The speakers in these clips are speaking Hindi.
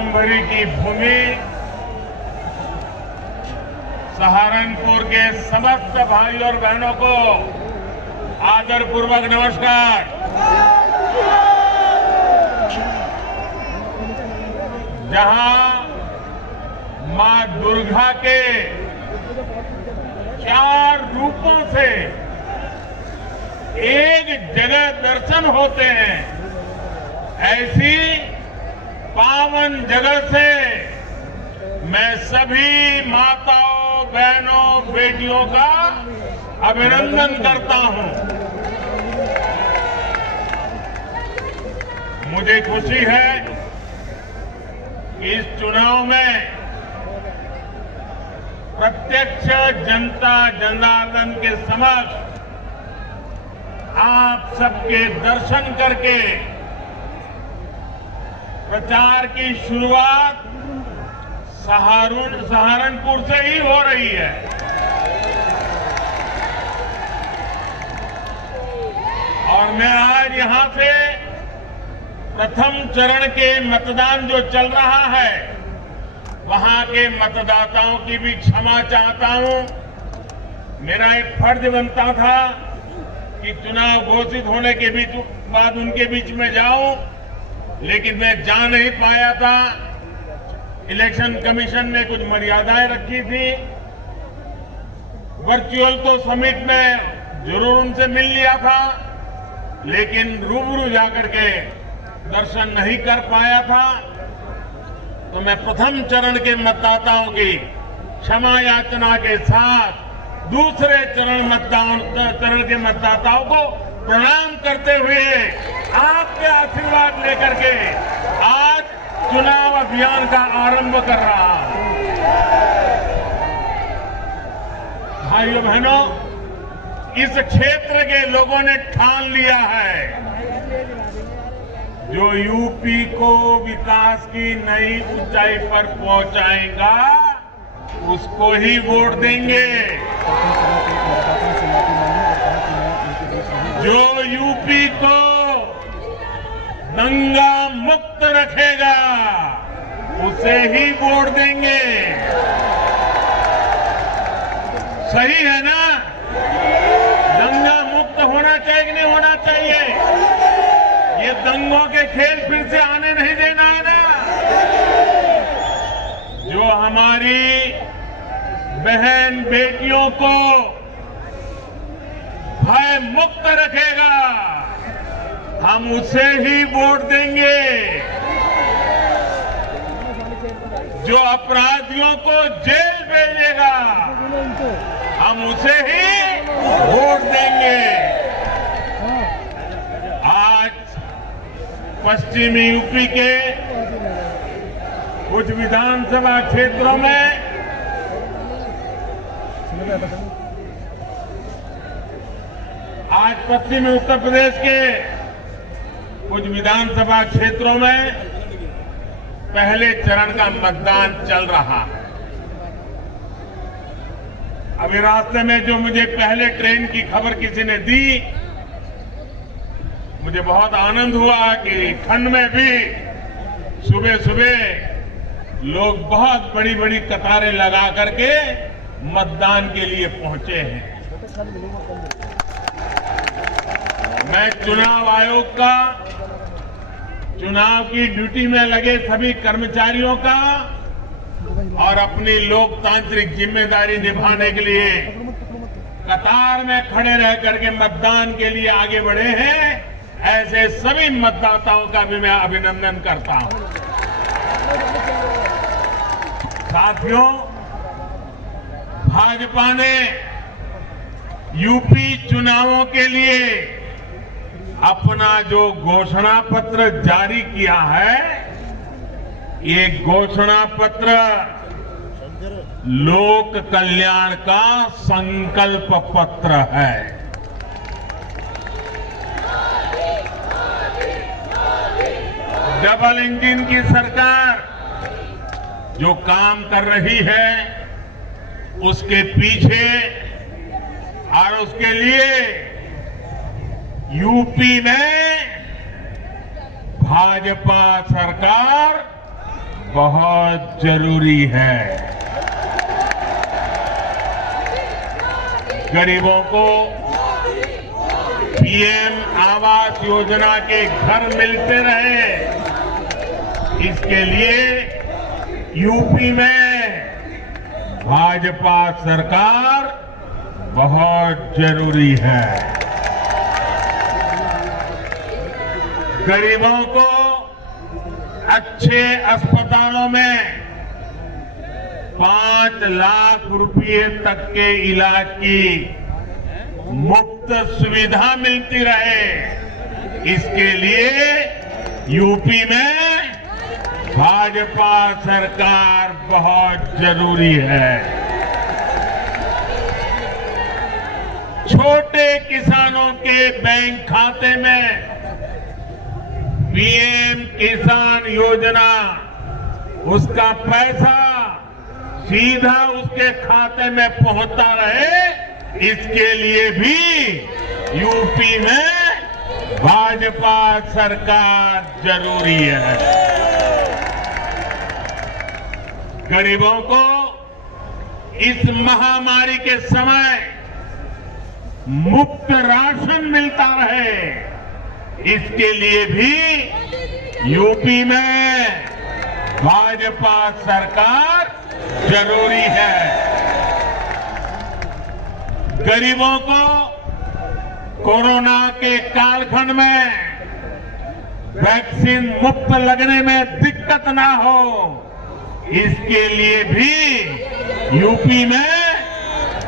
शाकंभरी की भूमि सहारनपुर के समस्त भाई और बहनों को आदरपूर्वक नमस्कार। जहां मां दुर्गा के 4 रूपों से एक जगह दर्शन होते हैं, ऐसी पावन जगह से मैं सभी माताओं, बहनों, बेटियों का अभिनंदन करता हूं। मुझे खुशी है कि इस चुनाव में प्रत्यक्ष जनता जनार्दन के समक्ष आप सबके दर्शन करके प्रचार की शुरुआत सहारनपुर से ही हो रही है। और मैं आज यहां से प्रथम चरण के मतदान जो चल रहा है, वहां के मतदाताओं की भी क्षमा चाहता हूं। मेरा एक फर्ज बनता था कि चुनाव घोषित होने के बाद उनके बीच में जाऊं, लेकिन मैं जा नहीं पाया था। इलेक्शन कमीशन ने कुछ मर्यादाएं रखी थी। वर्चुअल तो समिट में जरूर उनसे मिल लिया था, लेकिन रूबरू जाकर के दर्शन नहीं कर पाया था। तो मैं प्रथम चरण के मतदाताओं की क्षमा याचना के साथ दूसरे चरण के मतदाताओं को प्रणाम करते हुए आपके आशीर्वाद लेकर के आज चुनाव अभियान का आरंभ कर रहा हूं। भाइयों बहनों, इस क्षेत्र के लोगों ने ठान लिया है, जो यूपी को विकास की नई ऊंचाई पर पहुंचाएगा उसको ही वोट देंगे। जो यूपी को दंगा मुक्त रखेगा उसे ही वोट देंगे। सही है ना? दंगा मुक्त होना चाहिए कि नहीं होना चाहिए? ये दंगों के खेल फिर से आने नहीं देना है ना। जो हमारी बहन बेटियों को भय मुक्त रखेगा, हम उसे ही वोट देंगे। जो अपराधियों को जेल भेजेगा, हम उसे ही वोट देंगे। आज पश्चिमी यूपी के कुछ विधानसभा क्षेत्रों में पश्चिमी उत्तर प्रदेश के कुछ विधानसभा क्षेत्रों में पहले चरण का मतदान चल रहा है। अभी रास्ते में जो मुझे पहले ट्रेन की खबर किसी ने दी, मुझे बहुत आनंद हुआ कि खंड में भी सुबह सुबह लोग बहुत बड़ी बड़ी कतारें लगा करके मतदान के लिए पहुंचे हैं। मैं चुनाव आयोग का, चुनाव की ड्यूटी में लगे सभी कर्मचारियों का और अपनी लोकतांत्रिक जिम्मेदारी निभाने के लिए कतार में खड़े रह करके मतदान के लिए आगे बढ़े हैं, ऐसे सभी मतदाताओं का भी मैं अभिनंदन करता हूं। साथियों, भाजपा ने यूपी चुनावों के लिए अपना जो घोषणा पत्र जारी किया है, ये घोषणा पत्र लोक कल्याण का संकल्प पत्र है। डबल इंजन की सरकार जो काम कर रही है, उसके पीछे और उसके लिए यूपी में भाजपा सरकार बहुत जरूरी है। गरीबों को पीएम आवास योजना के घर मिलते रहे, इसके लिए यूपी में भाजपा सरकार बहुत जरूरी है। गरीबों को अच्छे अस्पतालों में 5 लाख रुपए तक के इलाज की मुफ्त सुविधा मिलती रहे, इसके लिए यूपी में भाजपा सरकार बहुत जरूरी है। छोटे किसानों के बैंक खाते में पीएम किसान योजना, उसका पैसा सीधा उसके खाते में पहुंचता रहे, इसके लिए भी यूपी में भाजपा सरकार जरूरी है। गरीबों को इस महामारी के समय मुफ्त राशन मिलता रहे, इसके लिए भी यूपी में भाजपा सरकार जरूरी है। गरीबों को कोरोना के कालखंड में वैक्सीन मुफ्त लगने में दिक्कत ना हो, इसके लिए भी यूपी में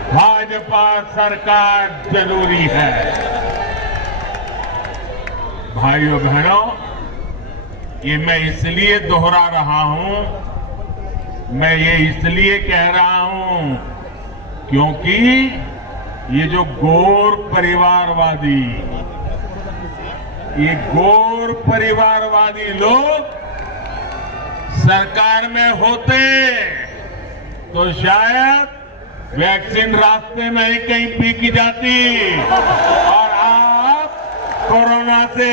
भाजपा सरकार जरूरी है। भाइयों बहनों, ये मैं इसलिए दोहरा रहा हूं, मैं ये इसलिए कह रहा हूं क्योंकि ये जो गौर परिवारवादी लोग सरकार में होते तो शायद वैक्सीन रास्ते में ही कहीं बिक जाती और आप कोरोना से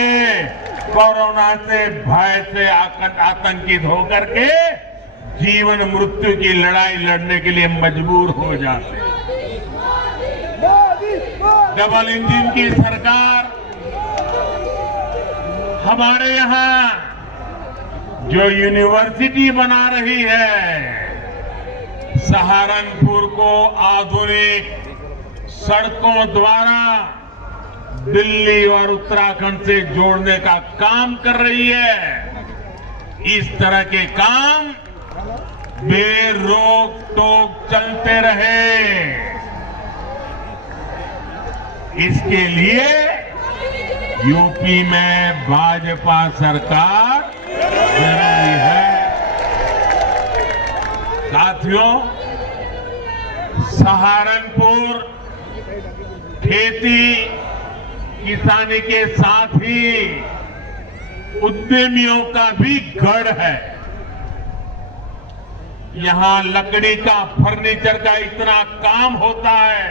भय से आतंकित होकर के जीवन मृत्यु की लड़ाई लड़ने के लिए मजबूर हो जाते। डबल इंजन की सरकार हमारे यहां जो यूनिवर्सिटी बना रही है, सहारनपुर को आधुनिक सड़कों द्वारा दिल्ली और उत्तराखंड से जोड़ने का काम कर रही है, इस तरह के काम बेरोक टोक चलते रहे, इसके लिए यूपी में भाजपा सरकार जरूरी है। साथियों, सहारनपुर खेती किसानी के साथ ही उद्यमियों का भी गढ़ है। यहां लकड़ी का, फर्नीचर का इतना काम होता है।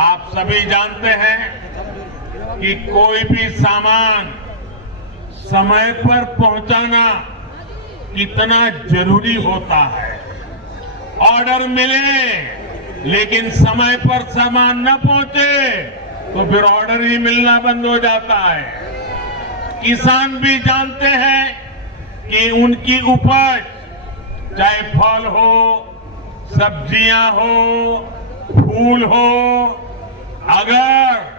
आप सभी जानते हैं कि कोई भी सामान समय पर पहुंचाना कितना जरूरी होता है। ऑर्डर मिले लेकिन समय पर सामान न पहुंचे तो फिर ऑर्डर ही मिलना बंद हो जाता है। किसान भी जानते हैं कि उनकी उपज, चाहे फल हो, सब्जियां हो, फूल हो, अगर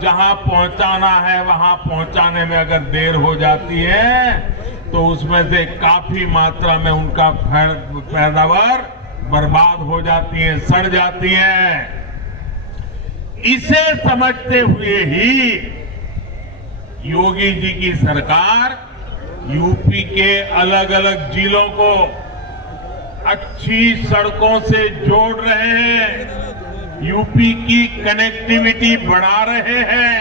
जहां पहुंचाना है वहां पहुंचाने में अगर देर हो जाती है तो उसमें से काफी मात्रा में उनका पैदावार बर्बाद हो जाती है, सड़ जाती है। इसे समझते हुए ही योगी जी की सरकार यूपी के अलग अलग जिलों को अच्छी सड़कों से जोड़ रहे हैं, यूपी की कनेक्टिविटी बढ़ा रहे हैं।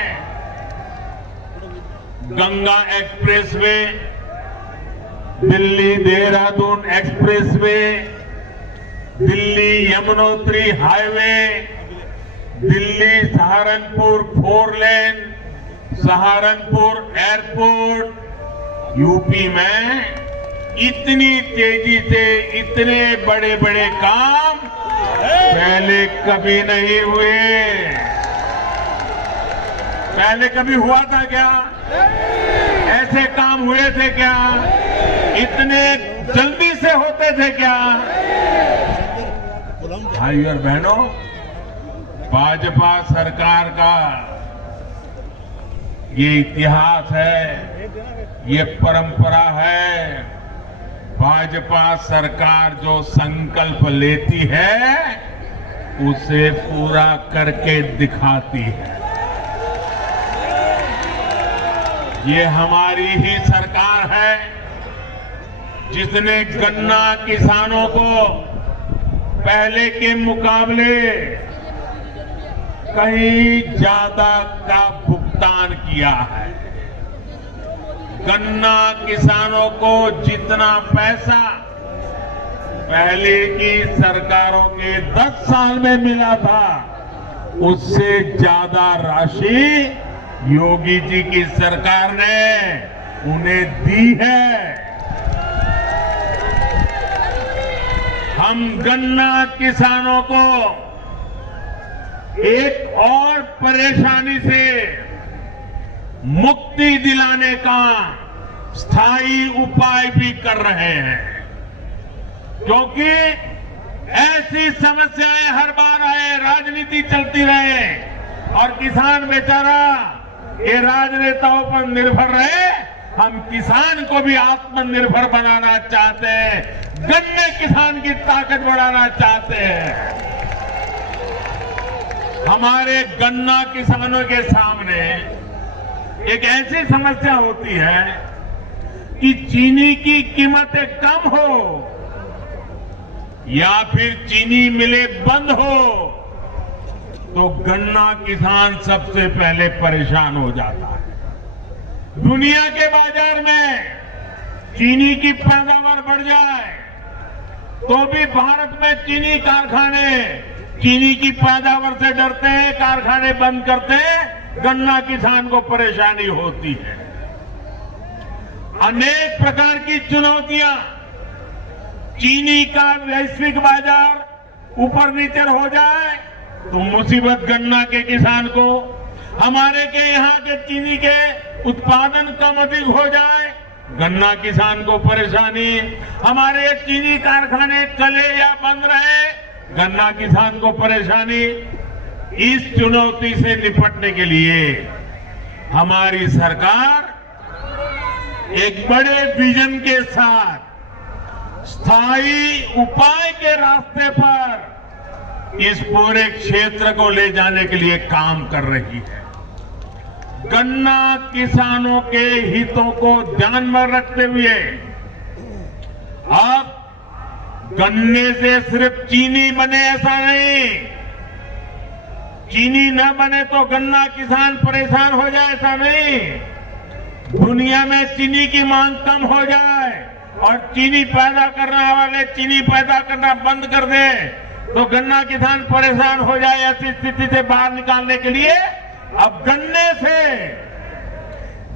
Ganga expressway, Delhi Dehradun expressway, Delhi Yamunotri highway, Delhi Saharanpur 4 लेन, सहारनपुर एयरपोर्ट, यूपी में इतनी तेजी से इतने बड़े बड़े काम पहले कभी नहीं हुए। पहले कभी हुआ था क्या? ऐसे काम हुए थे क्या? इतने जल्दी से होते थे क्या? भाई और बहनों, भाजपा सरकार का ये इतिहास है, ये परंपरा है। भाजपा सरकार जो संकल्प लेती है उसे पूरा करके दिखाती है। ये हमारी ही सरकार है जिसने गन्ना किसानों को पहले के मुकाबले कहीं ज्यादा का भुगतान किया है। गन्ना किसानों को जितना पैसा पहले की सरकारों के 10 साल में मिला था, उससे ज्यादा राशि योगी जी की सरकार ने उन्हें दी है। हम गन्ना किसानों को एक और परेशानी से मुक्ति दिलाने का स्थायी उपाय भी कर रहे हैं, क्योंकि ऐसी समस्याएं हर बार आए, राजनीति चलती रहे और किसान बेचारा ये राजनेताओं पर निर्भर रहे। हम किसान को भी आत्मनिर्भर बनाना चाहते हैं, गन्ने किसान की ताकत बढ़ाना चाहते हैं। हमारे गन्ना किसानों के सामने एक ऐसी समस्या होती है कि चीनी की कीमतें कम हो या फिर चीनी मिलें बंद हो तो गन्ना किसान सबसे पहले परेशान हो जाता है। दुनिया के बाजार में चीनी की पैदावार बढ़ जाए तो भी भारत में चीनी कारखाने चीनी की पैदावार से डरते हैं, कारखाने बंद करते हैं, गन्ना किसान को परेशानी होती है। अनेक प्रकार की चुनौतियां, चीनी का वैश्विक बाजार ऊपर नीचे हो जाए तो मुसीबत गन्ना के किसान को, हमारे के यहाँ के चीनी के उत्पादन कम अधिक हो जाए गन्ना किसान को परेशानी, हमारे चीनी कारखाने चले या बंद रहे गन्ना किसान को परेशानी। इस चुनौती से निपटने के लिए हमारी सरकार एक बड़े विजन के साथ स्थायी उपाय के रास्ते पर इस पूरे क्षेत्र को ले जाने के लिए काम कर रही है। गन्ना किसानों के हितों को ध्यान में रखते हुए अब गन्ने से सिर्फ चीनी बने ऐसा नहीं, चीनी न बने तो गन्ना किसान परेशान हो जाए ऐसा नहीं, दुनिया में चीनी की मांग कम हो जाए और चीनी पैदा करने वाले चीनी पैदा करना बंद कर दे तो गन्ना किसान परेशान हो जाए। ऐसी स्थिति से बाहर निकालने के लिए अब गन्ने से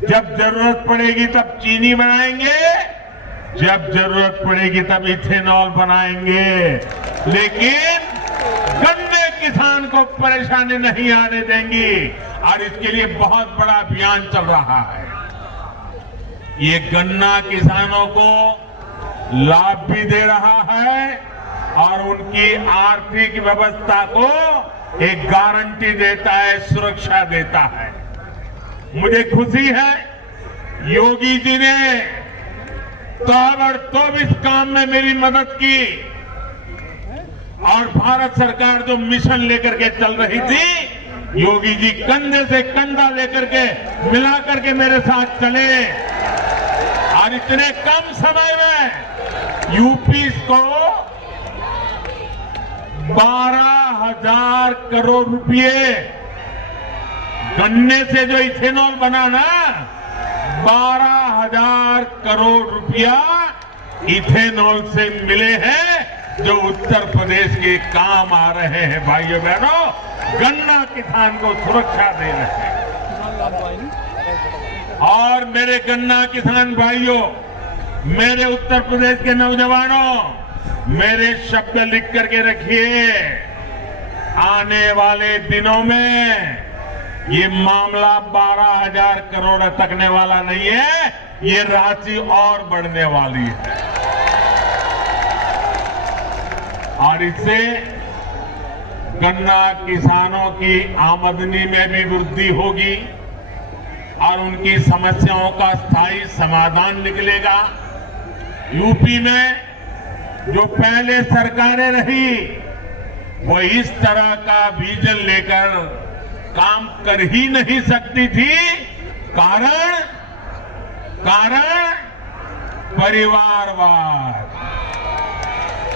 जब जरूरत पड़ेगी तब चीनी बनाएंगे, जब जरूरत पड़ेगी तब इथेनॉल बनाएंगे, लेकिन गन्ने किसान को परेशानी नहीं आने देंगी। और इसके लिए बहुत बड़ा अभियान चल रहा है। ये गन्ना किसानों को लाभ भी दे रहा है और उनकी आर्थिक व्यवस्था को एक गारंटी देता है, सुरक्षा देता है। मुझे खुशी है योगी जी ने ताबड़तोड़ इस काम में मेरी मदद की और भारत सरकार जो मिशन लेकर के चल रही थी, योगी जी कंधे से कंधा लेकर के मिला करके मेरे साथ चले और इतने कम समय में यूपी को 12,000 करोड़ रुपए गन्ने से जो इथेनॉल बना ना, 12,000 करोड़ रुपया इथेनॉल से मिले हैं जो उत्तर प्रदेश के काम आ रहे हैं। भाइयों बहनों, गन्ना किसान को सुरक्षा दे रहे हैं। और मेरे गन्ना किसान भाइयों, मेरे उत्तर प्रदेश के नौजवानों, मेरे शब्द लिख करके रखिए। आने वाले दिनों में ये मामला 12,000 करोड़ तकने वाला नहीं है, ये राशि और बढ़ने वाली है। और इससे गन्ना किसानों की आमदनी में भी वृद्धि होगी और उनकी समस्याओं का स्थायी समाधान निकलेगा। यूपी में जो पहले सरकारें रही, वो इस तरह का विजन लेकर काम कर ही नहीं सकती थी। कारण परिवारवाद,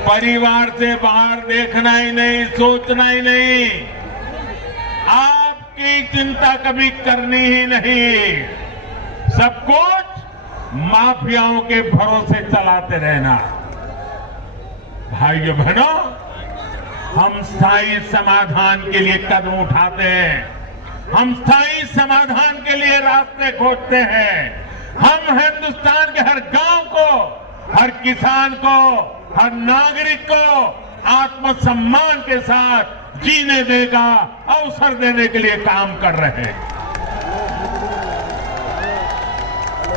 परिवार से बाहर देखना ही नहीं, सोचना ही नहीं, आपकी चिंता कभी करनी ही नहीं, सब कुछ माफियाओं के भरोसे चलाते रहना। भाइयों बहनों, हम स्थायी समाधान के लिए कदम उठाते हैं, हम स्थायी समाधान के लिए रास्ते खोजते हैं। हम हिंदुस्तान के हर गांव को, हर किसान को, हर नागरिक को आत्मसम्मान के साथ जीने देगा अवसर देने के लिए काम कर रहे हैं।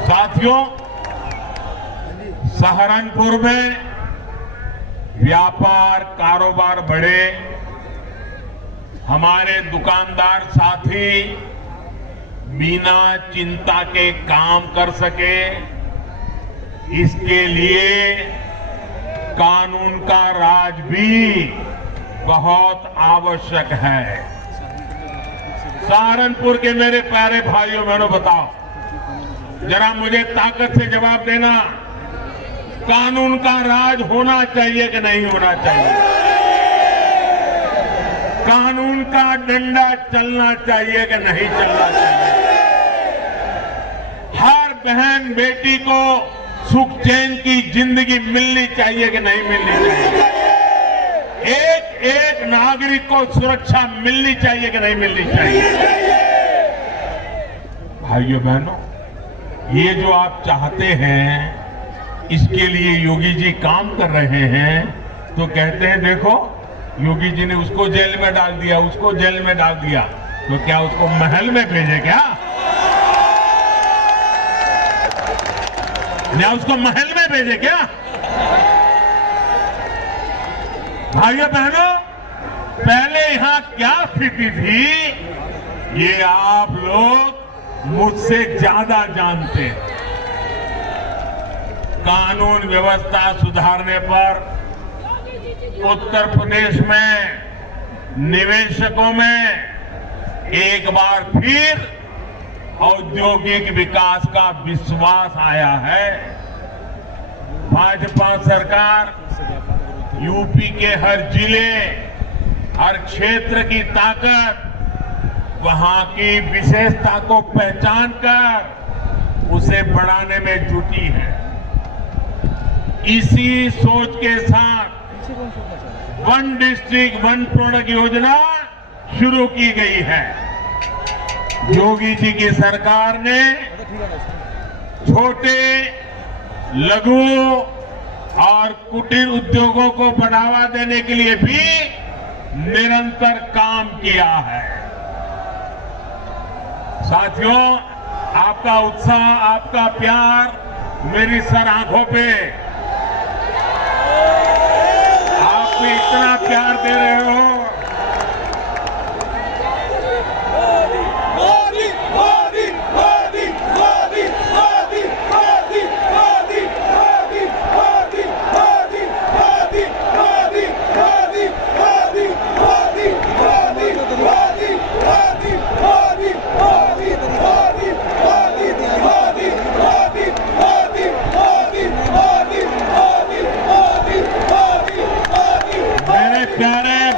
साथियों, सहारनपुर में व्यापार कारोबार बढ़े, हमारे दुकानदार साथी बिना चिंता के काम कर सके, इसके लिए कानून का राज भी बहुत आवश्यक है। सहारनपुर के मेरे प्यारे भाइयों बहनों, बताओ जरा मुझे ताकत से जवाब देना, कानून का राज होना चाहिए कि नहीं होना चाहिए? कानून का डंडा चलना चाहिए कि नहीं चलना चाहिए? हर बहन बेटी को सुख चैन की जिंदगी मिलनी चाहिए कि नहीं मिलनी चाहिए? एक एक नागरिक को सुरक्षा मिलनी चाहिए कि नहीं मिलनी चाहिए? भाइयों बहनों, ये जो आप चाहते हैं, इसके लिए योगी जी काम कर रहे हैं। तो कहते हैं देखो, योगी जी ने उसको जेल में डाल दिया, उसको जेल में डाल दिया, तो क्या उसको महल में भेजे क्या? या उसको महल में भेजे क्या? भाइयों बहनों, पहले यहां क्या स्थिति थी, ये आप लोग मुझसे ज्यादा जानते हैं। कानून व्यवस्था सुधारने पर उत्तर प्रदेश में निवेशकों में एक बार फिर औद्योगिक विकास का विश्वास आया है। भाजपा सरकार यूपी के हर जिले, हर क्षेत्र की ताकत, वहां की विशेषता को पहचान कर उसे बढ़ाने में जुटी है। इसी सोच के साथ वन डिस्ट्रिक्ट वन प्रोडक्ट योजना शुरू की गई है। योगी जी की सरकार ने छोटे, लघु और कुटीर उद्योगों को बढ़ावा देने के लिए भी निरंतर काम किया है। साथियों, आपका उत्साह, आपका प्यार मेरी सर आंखों पे, आप इतना प्यार दे रहे हो।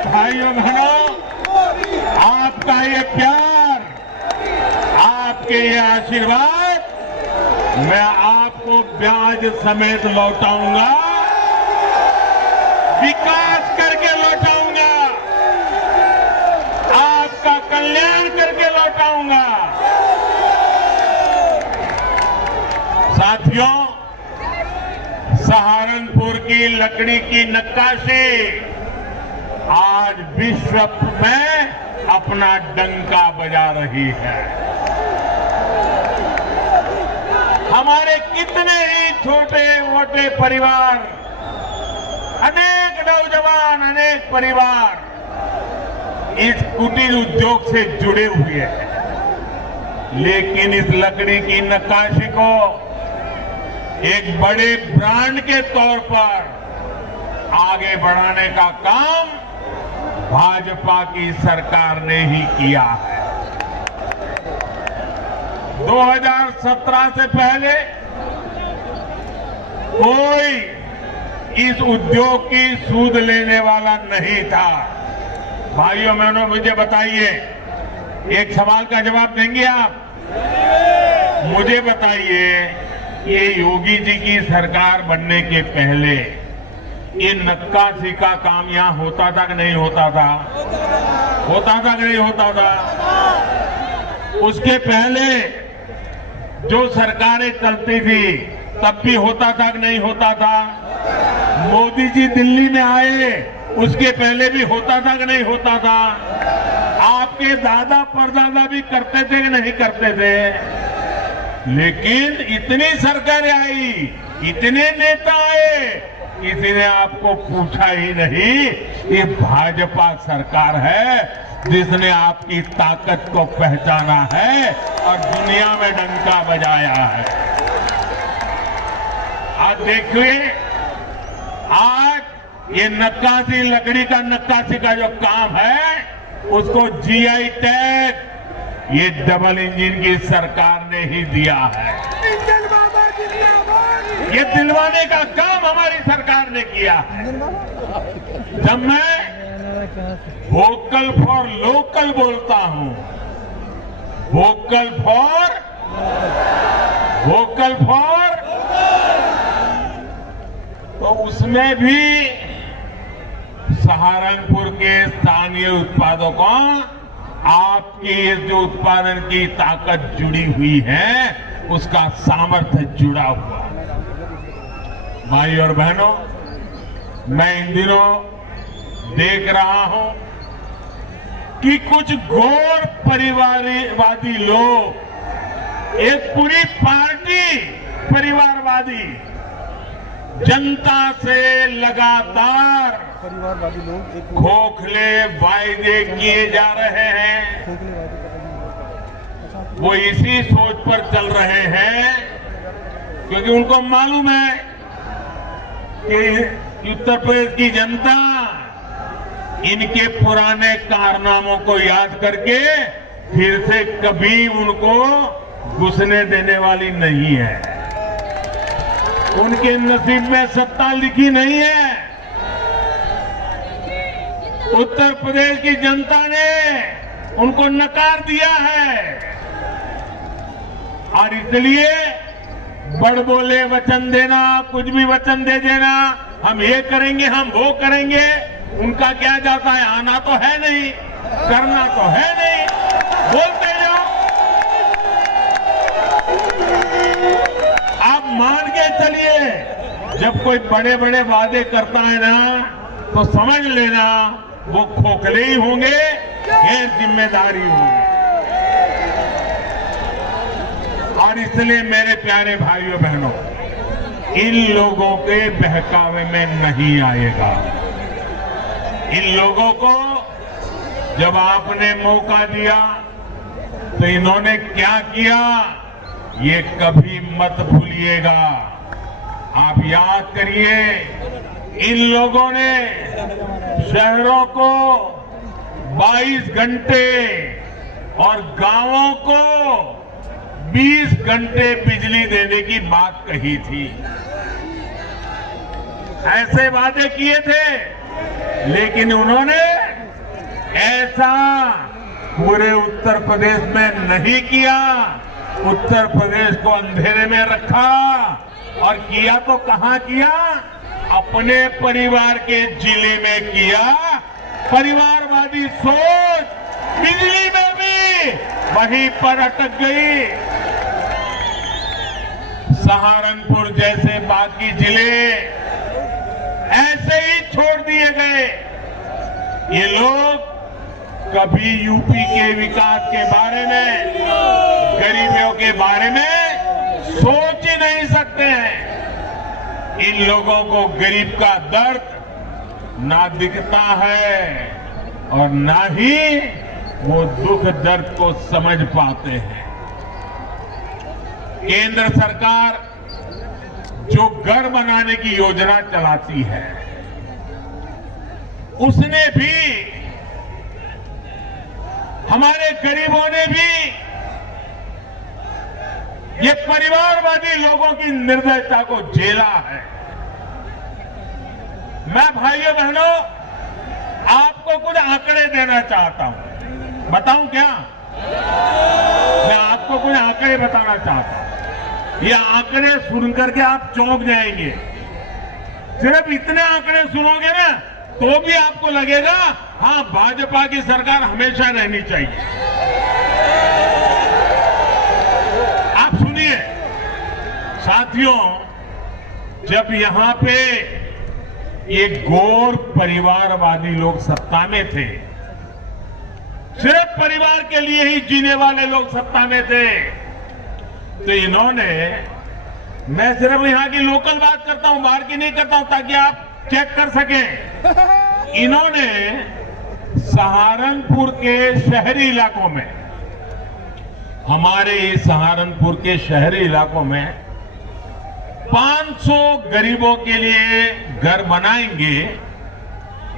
भाइयों बहनों, आपका ये प्यार, आपके ये आशीर्वाद मैं आपको ब्याज समेत लौटाऊंगा, विकास करके लौटाऊंगा, आपका कल्याण करके लौटाऊंगा। साथियों, सहारनपुर की लकड़ी की नक्काशी आज विश्व में अपना डंका बजा रही है। हमारे कितने ही छोटे मोटे परिवार, अनेक नौजवान, अनेक परिवार इस कुटीर उद्योग से जुड़े हुए हैं, लेकिन इस लकड़ी की नक्काशी को एक बड़े ब्रांड के तौर पर आगे बढ़ाने का काम भाजपा की सरकार ने ही किया है। 2017 से पहले कोई इस उद्योग की सूद लेने वाला नहीं था। भाइयों बहनों, मुझे बताइए, एक सवाल का जवाब देंगे आप? मुझे बताइए, ये योगी जी की सरकार बनने के पहले ये नक्काशी का काम यहां होता था कि नहीं होता था? होता था कि नहीं होता था? उसके पहले जो सरकारें चलती थी तब भी होता था कि नहीं होता था? मोदी जी दिल्ली में आए उसके पहले भी होता था कि नहीं होता था? आपके दादा परदादा भी करते थे कि नहीं करते थे? लेकिन इतनी सरकारें आई, इतने नेता आए, किसी ने आपको पूछा ही नहीं। ये भाजपा सरकार है जिसने आपकी ताकत को पहचाना है और दुनिया में डंका बजाया है। आज देखिए, आज ये नक्काशी, लकड़ी का नक्काशी का जो काम है, उसको जीआई टैग ये डबल इंजन की सरकार ने ही दिया है। ये दिलवाने का काम हमारी सरकार ने किया है। जब मैं वोकल फॉर लोकल बोलता हूं, वोकल फॉर तो उसमें भी सहारनपुर के स्थानीय उत्पादों को आपकी जो उत्पादन की ताकत जुड़ी हुई है, उसका सामर्थ्य जुड़ा हुआ। भाई और बहनों, मैं इन दिनों देख रहा हूं कि कुछ घोर परिवारवादी लोग, एक पूरी पार्टी परिवारवादी, जनता से लगातार परिवारवादी लोग खोखले वायदे किए जा रहे हैं। वो इसी सोच पर चल रहे हैं क्योंकि उनको मालूम है कि उत्तर प्रदेश की जनता इनके पुराने कारनामों को याद करके फिर से कभी उनको घुसने देने वाली नहीं है। उनके नसीब में सत्ता लिखी नहीं है। उत्तर प्रदेश की जनता ने उनको नकार दिया है और इसलिए बड़बोले वचन देना, कुछ भी वचन दे देना, हम ये करेंगे, हम वो करेंगे, उनका क्या जाता है? आना तो है नहीं, करना तो है नहीं, बोलते जाओ। आप मान के चलिए, जब कोई बड़े बड़े वादे करता है ना, तो समझ लेना वो खोखले ही होंगे, गैर जिम्मेदारी होंगे। और इसलिए मेरे प्यारे भाइयों बहनों, इन लोगों के बहकावे में नहीं आएगा। इन लोगों को जब आपने मौका दिया तो इन्होंने क्या किया, ये कभी मत भूलिएगा। आप याद करिए, इन लोगों ने शहरों को 22 घंटे और गांवों को 20 घंटे बिजली देने की बात कही थी। ऐसे वादे किए थे, लेकिन उन्होंने ऐसा पूरे उत्तर प्रदेश में नहीं किया। उत्तर प्रदेश को अंधेरे में रखा और किया तो कहां किया? अपने परिवार के जिले में किया। परिवारवादी सोच बिजली में भी वहीं पर अटक गई। सहारनपुर जैसे बाकी जिले ऐसे ही छोड़ दिए गए। ये लोग कभी यूपी के विकास के बारे में, गरीबों के बारे में सोच ही नहीं सकते हैं। इन लोगों को गरीब का दर्द ना दिखता है और ना ही वो दुख दर्द को समझ पाते हैं। केंद्र सरकार जो घर बनाने की योजना चलाती है, उसने भी, हमारे गरीबों ने भी ये परिवारवादी लोगों की निर्दयता को झेला है। मैं भाइयों बहनों आपको कुछ आंकड़े देना चाहता हूं। बताऊं क्या? मैं आपको कुछ आंकड़े बताना चाहता हूं। ये आंकड़े सुनकर के आप चौंक जाएंगे। सिर्फ इतने आंकड़े सुनोगे ना तो भी आपको लगेगा हाँ, भाजपा की सरकार हमेशा रहनी चाहिए। आप सुनिए साथियों, जब यहां पे ये गौर परिवारवादी लोग सत्ता में थे, सिर्फ परिवार के लिए ही जीने वाले लोग सत्ता में थे, तो इन्होंने, मैं सिर्फ यहां की लोकल बात करता हूं, बाहर की नहीं करता हूं ताकि आप चेक कर सकें। इन्होंने सहारनपुर के शहरी इलाकों में, हमारे सहारनपुर के शहरी इलाकों में 500 गरीबों के लिए घर बनाएंगे,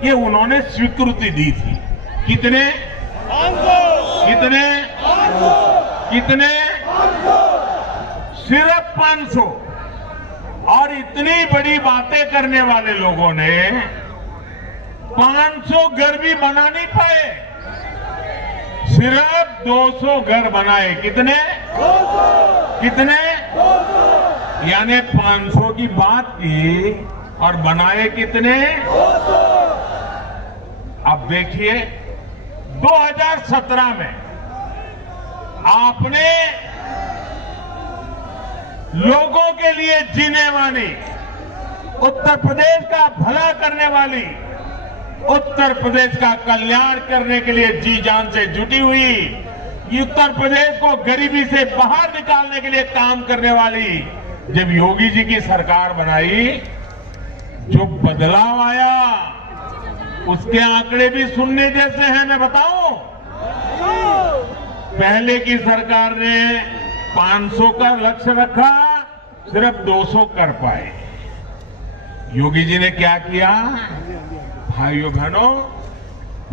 ये उन्होंने स्वीकृति दी थी। कितने? 500। सिर्फ 500। और इतनी बड़ी बातें करने वाले लोगों ने 500 घर भी बना नहीं पाए, सिर्फ 200 घर बनाए। कितने? 200। यानी 500 की बात की और बनाए कितने? 200। अब देखिए 2017 में आपने लोगों के लिए जीने वाली, उत्तर प्रदेश का भला करने वाली, उत्तर प्रदेश का कल्याण करने के लिए जी जान से जुटी हुई, उत्तर प्रदेश को गरीबी से बाहर निकालने के लिए काम करने वाली जब योगी जी की सरकार बनाई, जो बदलाव आया उसके आंकड़े भी सुनने जैसे हैं। मैं बताऊं, पहले की सरकार ने 500 का लक्ष्य रखा, सिर्फ 200 कर पाए। योगी जी ने क्या किया? भाइयों बहनों,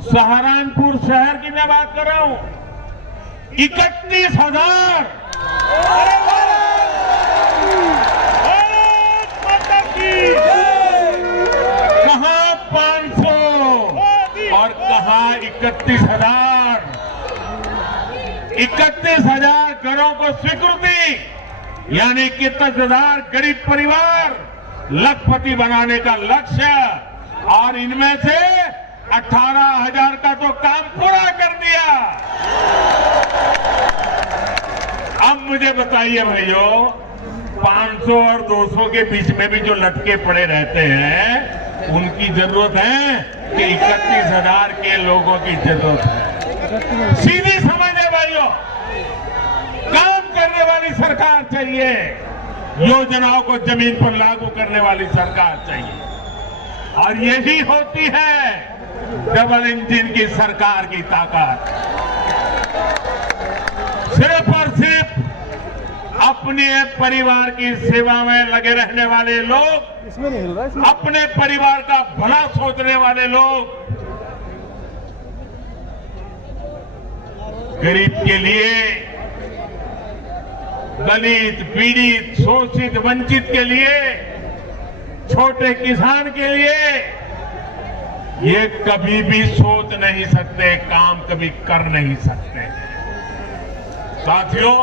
सहारनपुर शहर की मैं बात कर रहा हूं, 31,000। कहां 500 और कहां 31,000। 31,000 घरों को स्वीकृति, यानी 31,000 गरीब परिवार लखपति बनाने का लक्ष्य, और इनमें से 18,000 का तो काम पूरा कर दिया। अब मुझे बताइए भाइयों, 500 और 200 के बीच में भी जो लटके पड़े रहते हैं, उनकी जरूरत है कि 31,000 के लोगों की जरूरत है? सीधी समझ है भाइयों, काम करने वाली सरकार चाहिए, योजनाओं को जमीन पर लागू करने वाली सरकार चाहिए। और यही होती है डबल इंजन की सरकार की ताकत। सिर्फ और सिर्फ अपने परिवार की सेवा में लगे रहने वाले लोग, अपने परिवार का भला सोचने वाले लोग, गरीब के लिए, दलित, पीड़ित, शोषित, वंचित के लिए, छोटे किसान के लिए ये कभी भी सोच नहीं सकते, काम कभी कर नहीं सकते। साथियों,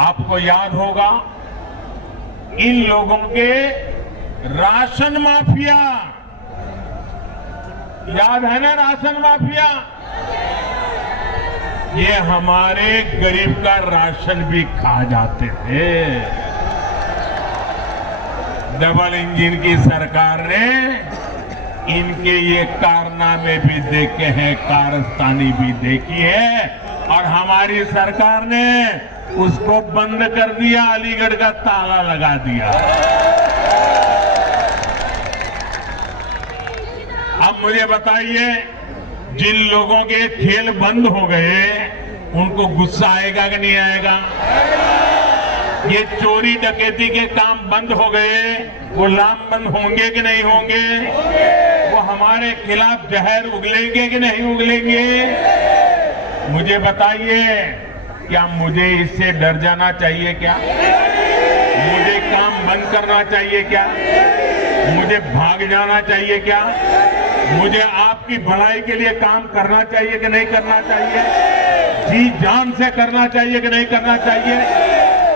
आपको याद होगा इन लोगों के राशन माफिया, याद है ना? राशन माफिया ये हमारे गरीब का राशन भी खा जाते थे। डबल इंजन की सरकार ने इनके ये कारनामे भी देखे हैं, कारस्तानी भी देखी है, और हमारी सरकार ने उसको बंद कर दिया, अलीगढ़ का ताला लगा दिया। अब मुझे बताइए, जिन लोगों के खेल बंद हो गए उनको गुस्सा आएगा कि नहीं आएगा? ये चोरी डकैती के काम बंद हो गए, वो लामबंद होंगे कि नहीं होंगे? वो हमारे खिलाफ जहर उगलेंगे कि नहीं उगलेंगे? मुझे बताइए, क्या मुझे इससे डर जाना चाहिए क्या? मुझे काम बंद करना चाहिए क्या? मुझे भाग जाना चाहिए क्या? मुझे आपकी भलाई के लिए काम करना चाहिए कि नहीं करना चाहिए? जी जान से करना चाहिए कि नहीं करना चाहिए?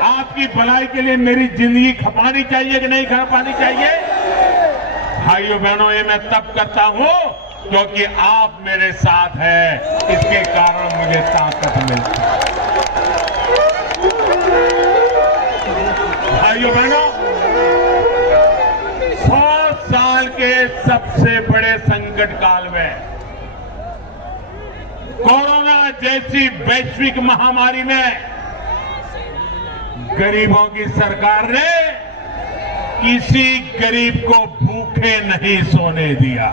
आपकी भलाई के लिए मेरी जिंदगी खपानी चाहिए कि नहीं खपानी चाहिए? भाइयों बहनों, ये मैं तब करता हूं क्योंकि आप मेरे साथ हैं, इसके कारण मुझे ताकत मिलती है। भाइयों बहनों, 100 साल के सबसे बड़े संकट काल में, कोरोना जैसी वैश्विक महामारी में गरीबों की सरकार ने किसी गरीब को भूखे नहीं सोने दिया।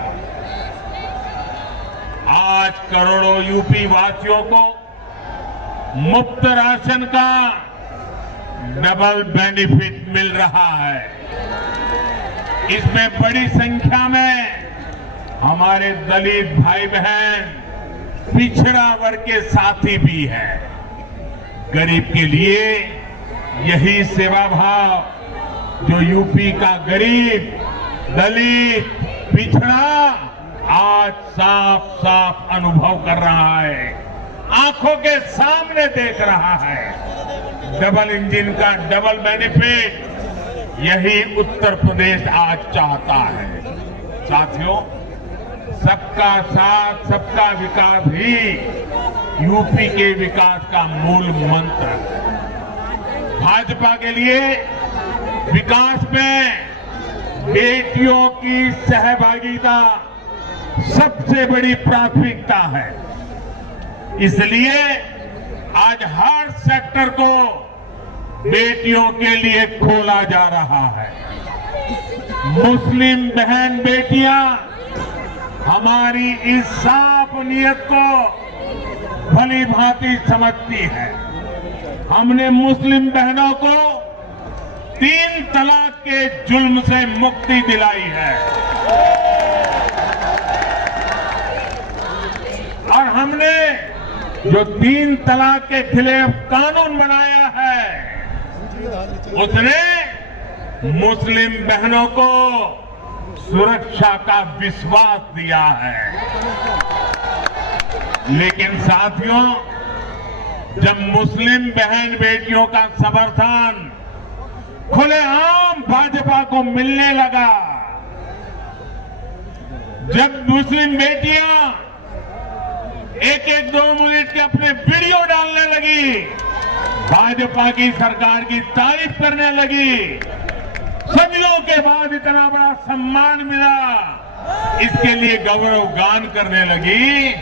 आज करोड़ों यूपी वासियों को मुफ्त राशन का डबल बेनिफिट मिल रहा है। इसमें बड़ी संख्या में हमारे दलित भाई बहन, पिछड़ा वर्ग के साथी भी हैं। गरीब के लिए यही सेवा भाव जो यूपी का गरीब, दलित, पिछड़ा आज साफ साफ अनुभव कर रहा है, आंखों के सामने देख रहा है। डबल इंजन का डबल बेनिफिट यही उत्तर प्रदेश आज चाहता है। साथियों, सबका साथ सबका विकास ही यूपी के विकास का मूल मंत्र है। भाजपा के लिए विकास में बेटियों की सहभागिता सबसे बड़ी प्राथमिकता है। इसलिए आज हर सेक्टर को बेटियों के लिए खोला जा रहा है। मुस्लिम बहन बेटियां हमारी इस साफ नियत को भली भांति समझती है। हमने मुस्लिम बहनों को 3 तलाक के जुल्म से मुक्ति दिलाई है और हमने जो 3 तलाक के खिलाफ कानून बनाया है, उसने मुस्लिम बहनों को सुरक्षा का विश्वास दिया है। लेकिन साथियों, जब मुस्लिम बहन बेटियों का समर्थन खुलेआम भाजपा को मिलने लगा, जब मुस्लिम बेटियां 1-1, 2 मिनट के अपने वीडियो डालने लगी, भाजपा की सरकार की तारीफ करने लगी, सदियों के बाद इतना बड़ा सम्मान मिला, इसके लिए गौरव गान करने लगी,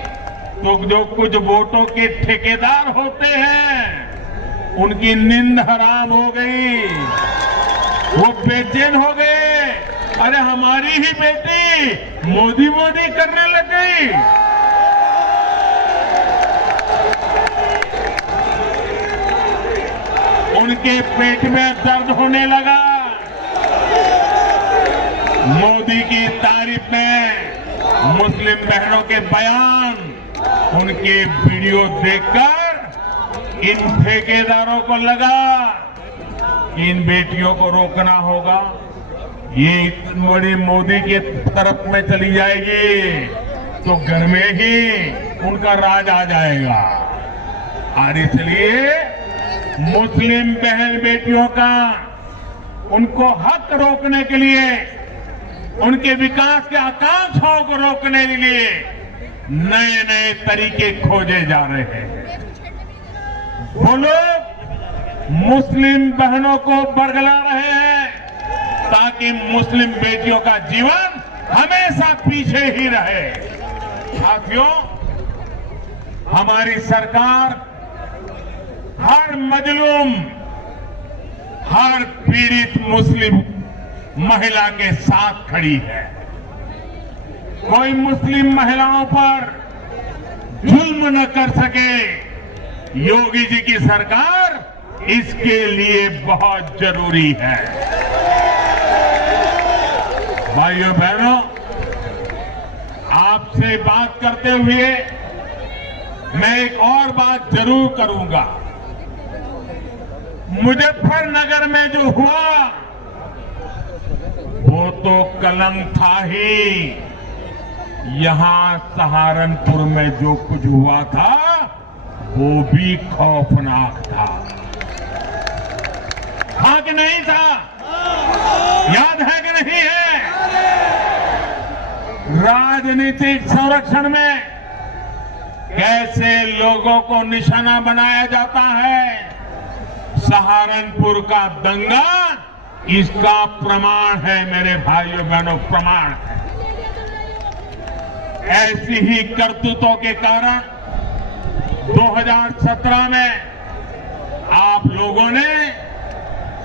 तो जो कुछ वोटों के ठेकेदार होते हैं उनकी नींद हराम हो गई, वो बेचैन हो गए। अरे हमारी ही बेटी मोदी मोदी करने लग गई। उनके पेट में दर्द होने लगा। मोदी की तारीफ में मुस्लिम बहनों के बयान, उनके वीडियो देखकर इन ठेकेदारों को लगा कि इन बेटियों को रोकना होगा, ये इतनी बड़ी मोदी की तरफ में चली जाएगी तो घर में ही उनका राज आ जाएगा। और इसलिए मुस्लिम बहन बेटियों का उनको हक रोकने के लिए, उनके विकास के आकांक्षाओं को रोकने के लिए नए नए तरीके खोजे जा रहे हैं। वो लोग मुस्लिम बहनों को बरगला रहे हैं ताकि मुस्लिम बेटियों का जीवन हमेशा पीछे ही रहे। साथियों, हमारी सरकार हर मजलूम, हर पीड़ित मुस्लिम महिला के साथ खड़ी है। कोई मुस्लिम महिलाओं पर जुल्म न कर सके, योगी जी की सरकार इसके लिए बहुत जरूरी है। भाइयों बहनों, आपसे बात करते हुए मैं एक और बात जरूर करूंगा। मुजफ्फरनगर में जो हुआ वो तो कलंक था ही, यहां सहारनपुर में जो कुछ हुआ था वो भी खौफनाक था। था कि नहीं था? याद है कि नहीं है? राजनीतिक संरक्षण में कैसे लोगों को निशाना बनाया जाता है, सहारनपुर का दंगा इसका प्रमाण है मेरे भाइयों बहनों, प्रमाण है। ऐसी ही करतूतों के कारण 2017 में आप लोगों ने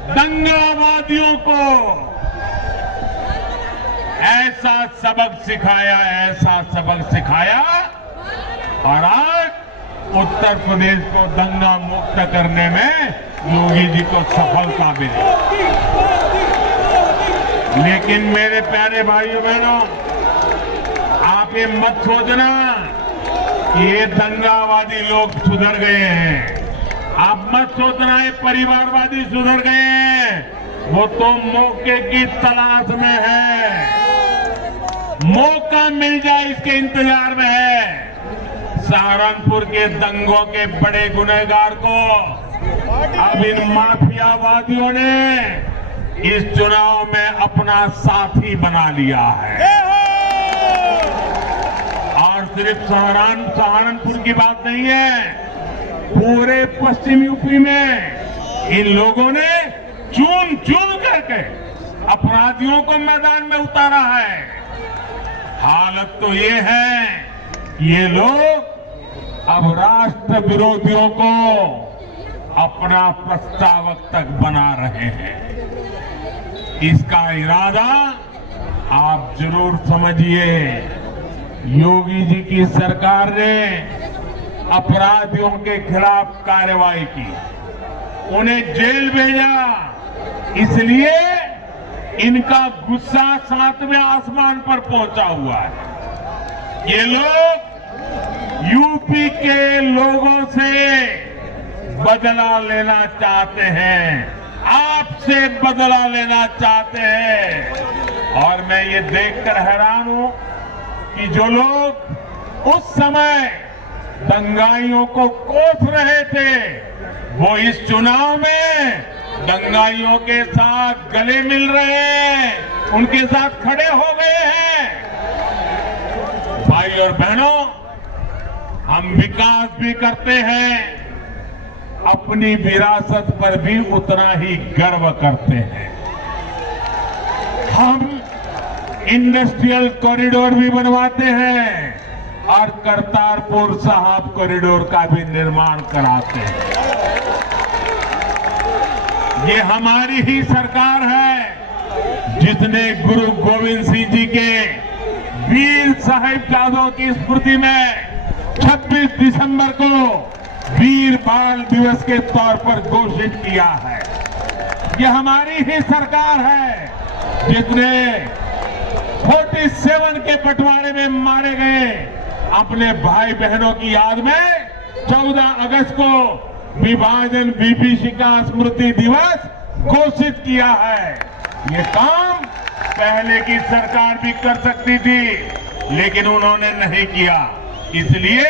दंगावादियों को ऐसा सबक सिखाया और आज उत्तर प्रदेश को दंगा मुक्त करने में योगी जी को सफलता मिली। लेकिन मेरे प्यारे भाइयों बहनों, आप ये मत सोचना कि ये दंगावादी लोग सुधर गए हैं। आप मत सोचना ये परिवारवादी सुधर गए हैं। वो तो मौके की तलाश में है, मौका मिल जाए इसके इंतजार में है। सहारनपुर के दंगों के बड़े गुनहगार को अब इन माफियावादियों ने इस चुनाव में अपना साथी बना लिया है। और सिर्फ सहारनपुर की बात नहीं है, पूरे पश्चिम यूपी में इन लोगों ने चुन चुन करके अपराधियों को मैदान में उतारा है। हालत तो ये है कि ये लोग अब राष्ट्र विरोधियों को अपना प्रस्तावक तक बना रहे हैं। इसका इरादा आप जरूर समझिए। योगी जी की सरकार ने अपराधियों के खिलाफ कार्रवाई की, उन्हें जेल भेजा, इसलिए इनका गुस्सा 7वें आसमान पर पहुंचा हुआ है। ये लोग यूपी के लोगों से बदला लेना चाहते हैं, आपसे बदला लेना चाहते हैं। और मैं ये देखकर हैरान हूं कि जो लोग उस समय दंगाइयों को कोस रहे थे, वो इस चुनाव में दंगाइयों के साथ गले मिल रहे हैं, उनके साथ खड़े हो गए हैं। भाई और बहनों, हम विकास भी करते हैं, अपनी विरासत पर भी उतना ही गर्व करते हैं। हम इंडस्ट्रियल कॉरिडोर भी बनवाते हैं और करतारपुर साहिब कॉरिडोर का भी निर्माण कराते हैं। ये हमारी ही सरकार है जिसने गुरु गोविंद सिंह जी के वीर साहिबजादों की स्मृति में 26 दिसंबर को वीर बाल दिवस के तौर पर घोषित किया है। ये हमारी ही सरकार है जिसने 47 के बंटवारे में मारे गए अपने भाई बहनों की याद में 14 अगस्त को विभाजन विभीषिका स्मृति दिवस घोषित किया है। ये काम पहले की सरकार भी कर सकती थी, लेकिन उन्होंने नहीं किया। इसलिए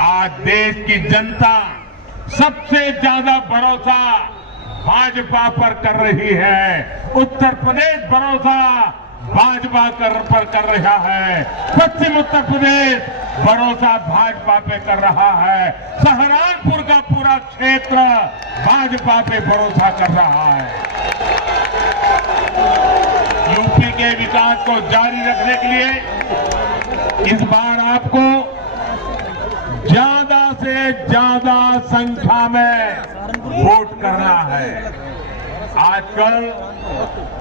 आज देश की जनता सबसे ज्यादा भरोसा भाजपा पर कर रही है। उत्तर प्रदेश भरोसा भाजपा पर कर रहा है। पश्चिम उत्तर प्रदेश भरोसा भाजपा पे कर रहा है। सहारनपुर का पूरा क्षेत्र भाजपा पे भरोसा कर रहा है। यूपी के विकास को जारी रखने के लिए इस बार आपको ज्यादा से ज्यादा संख्या में वोट करना है। आजकल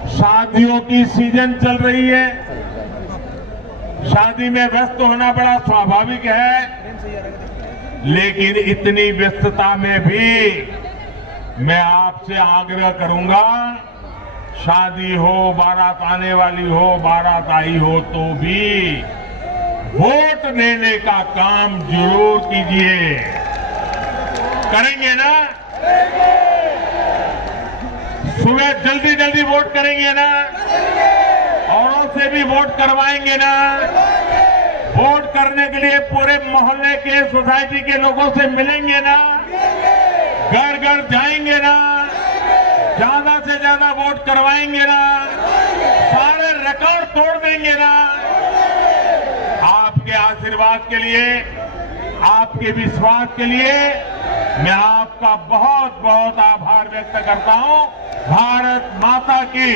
शादियों की सीजन चल रही है। शादी में व्यस्त होना बड़ा स्वाभाविक है, लेकिन इतनी व्यस्तता में भी मैं आपसे आग्रह करूंगा, शादी हो, बारात आने वाली हो, बारात आई हो तो भी वोट देने का काम जरूर कीजिए। करेंगे ना? सुबह जल्दी जल्दी वोट करेंगे ना? औरों से भी वोट करवाएंगे ना? वोट करने के लिए पूरे मोहल्ले के, सोसाइटी के लोगों से मिलेंगे ना? घर घर जाएंगे ना? ज्यादा से ज्यादा वोट करवाएंगे ना? सारे रिकॉर्ड तोड़ देंगे ना? आपके आशीर्वाद के लिए, आपके विश्वास के लिए मैं आपका बहुत बहुत आभार व्यक्त करता हूं। भारत माता की